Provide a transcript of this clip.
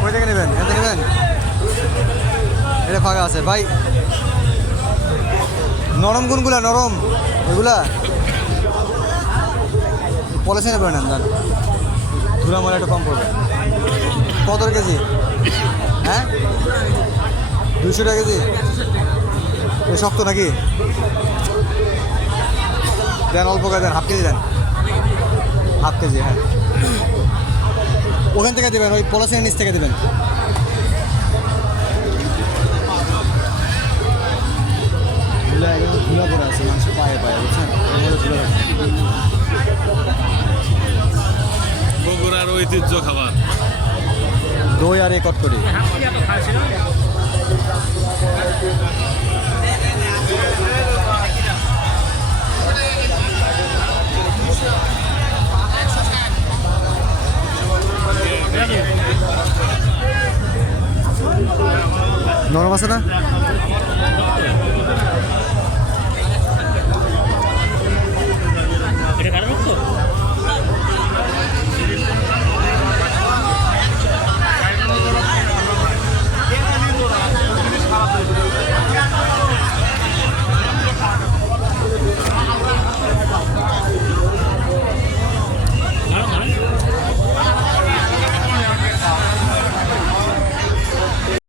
কই থেকে নেবেন থেকে নেবেন। এটা ফাঁকা আছে। ভাই, নরম কোনগুলা নরম। ওইগুলা পলিসি নেবেন না দান ধুলা মরা একটু কম করবে কত কেজি? হ্যাঁ? দুশো টাকা কেজি? শক্ত নাকি? দেন, অল্প করে দেন, হাফ কেজি দেন। হাফ কেজি হ্যাঁ। ওখান থেকে দেবেন ওই পলিসির নিচ থেকে দেবেন ধুলা আছে পায়ে পায়ে বুঝছেন বগুড়ার ঐতিহ্য খাবার দই আর এ কট নরম আছে না?